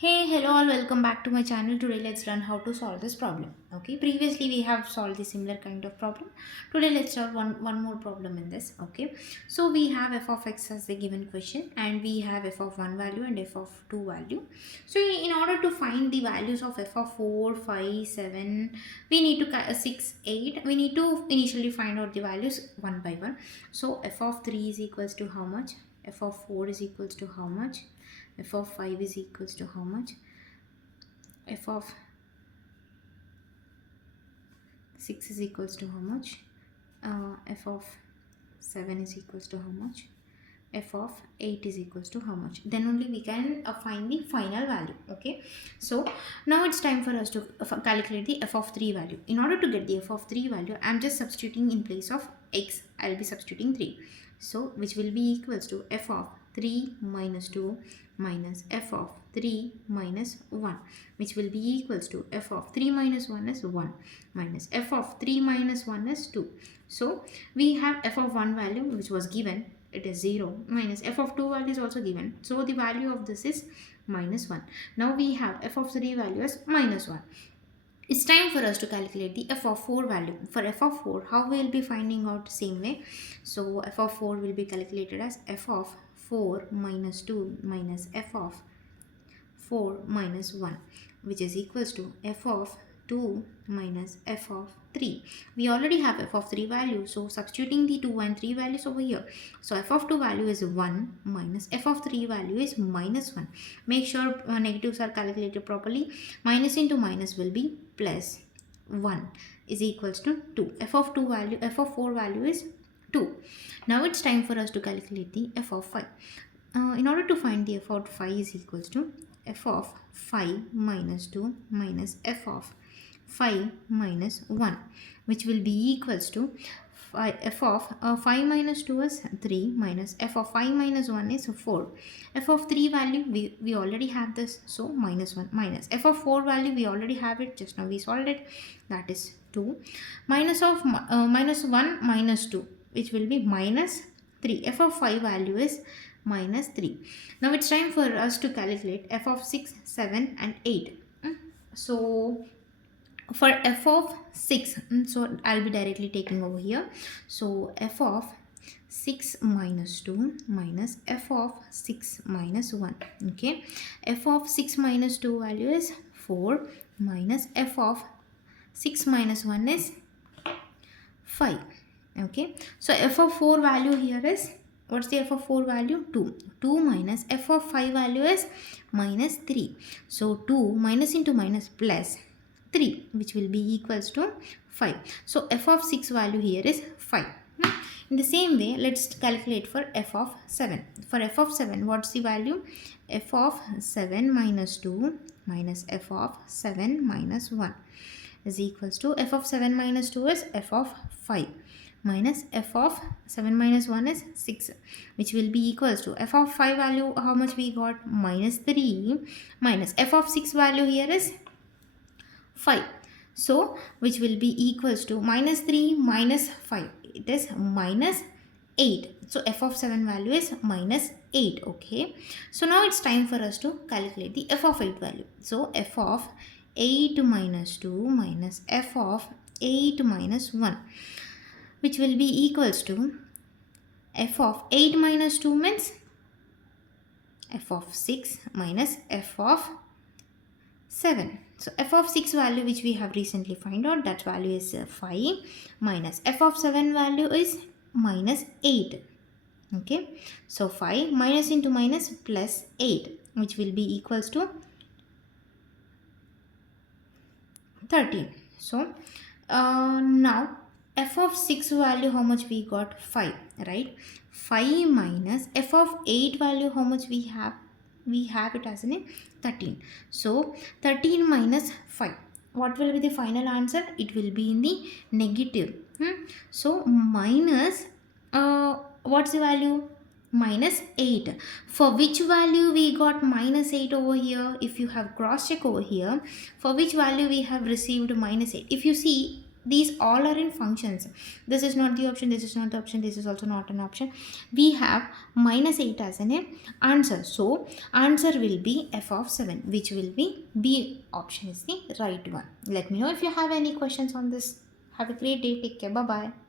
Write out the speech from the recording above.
Hey, hello all, welcome back to my channel. Today let's learn how to solve this problem. Okay, previously we have solved the similar kind of problem. Today let's solve one more problem in this. Okay, so we have f of x as the given question and we have f of 1 value and f of 2 value. So in order to find the values of f of 4, 5, 7, we need to 6, 8, we need to initially find out the values one by one. So f of 3 is equals to how much? F of 4 is equals to how much? F of 5 is equals to how much? F of 6 is equals to how much? F of 7 is equals to how much? F of 8 is equals to how much? Then only we can find the final value. Okay, so now it's time for us to calculate the f of 3 value. In order to get the f of 3 value, I'm just substituting in place of x, I'll be substituting 3. So which will be equals to f of 3 minus 2 minus f of 3 minus 1, which will be equals to f of 3 minus 1 is 1 minus f of 3 minus 1 is 2. So we have f of 1 value which was given, it is 0, minus f of 2 value is also given, so the value of this is minus 1. Now we have f of 3 value as minus 1. It's time for us to calculate the f of 4 value. For f of 4, how we will be finding out same way? So f of 4 will be calculated as f of 4 minus 2 minus f of 4 minus 1, which is equals to f of 2 minus f of 3. We already have f of 3 value, so substituting the 2 and 3 values over here. So f of 2 value is 1 minus f of 3 value is minus 1. Make sure negatives are calculated properly. Minus into minus will be plus 1 is equals to 2. F of 4 value is 2. Now it's time for us to calculate the f of 5. In order to find the f of 5 is equals to f of 5 minus 2 minus f of 5 minus 1, which will be equals to f of 5 minus 2 is 3 minus f of 5 minus 1 is 4. F of 3 value we already have this, so minus 1 minus f of 4 value we already have it, just now we solved it, that is 2 minus of minus 1 minus 2, which will be minus 3. F of 5 value is minus 3. Now it's time for us to calculate f of 6, 7 and 8. So for f of 6, so I'll be directly taking over here. So f of 6 minus 2 minus f of 6 minus 1. Okay, f of 6 minus 2 value is 4 minus f of 6 minus 1 is 5. Okay, so f of 4 value here is, what's the f of 4 value? 2. 2 minus f of 5 value is minus 3. So 2 minus into minus plus 3, which will be equals to 5. So f of 6 value here is 5. In the same way, let's calculate for f of 7. For f of 7, what's the value? F of 7 minus 2 minus f of 7 minus 1 is equals to f of 7 minus 2 is f of 5 minus f of 7 minus 1 is 6, which will be equals to f of 5 value, how much we got? Minus 3 minus f of 6 value here is 5. So which will be equals to minus 3 minus 5, it is minus 8. So f of 7 value is minus 8. Okay, so now it's time for us to calculate the f of 8 value. So f of 8 minus 2 minus f of 8 minus 1, which will be equals to f of 8 minus 2 means f of 6 minus f of 7. So f of 6 value which we have recently find out, that value is 5 minus f of 7 value is minus 8. Okay, so 5 minus into minus plus 8, which will be equals to 13. So now f of 6 value, how much we got? 5, right? 5 minus f of 8 value, how much we have? We have it as in 13. So 13 minus 5, what will be the final answer? It will be in the negative. So minus what's the value? Minus 8. For which value we got minus 8 over here? If you have cross check over here, for which value we have received minus 8? If you see These all are in functions. This is not the option, this is not the option, this is also not an option. We have minus 8 as an answer, so answer will be f of 7, which will be B option is the right one. Let me know if you have any questions on this. Have a great day. Take care. Bye bye.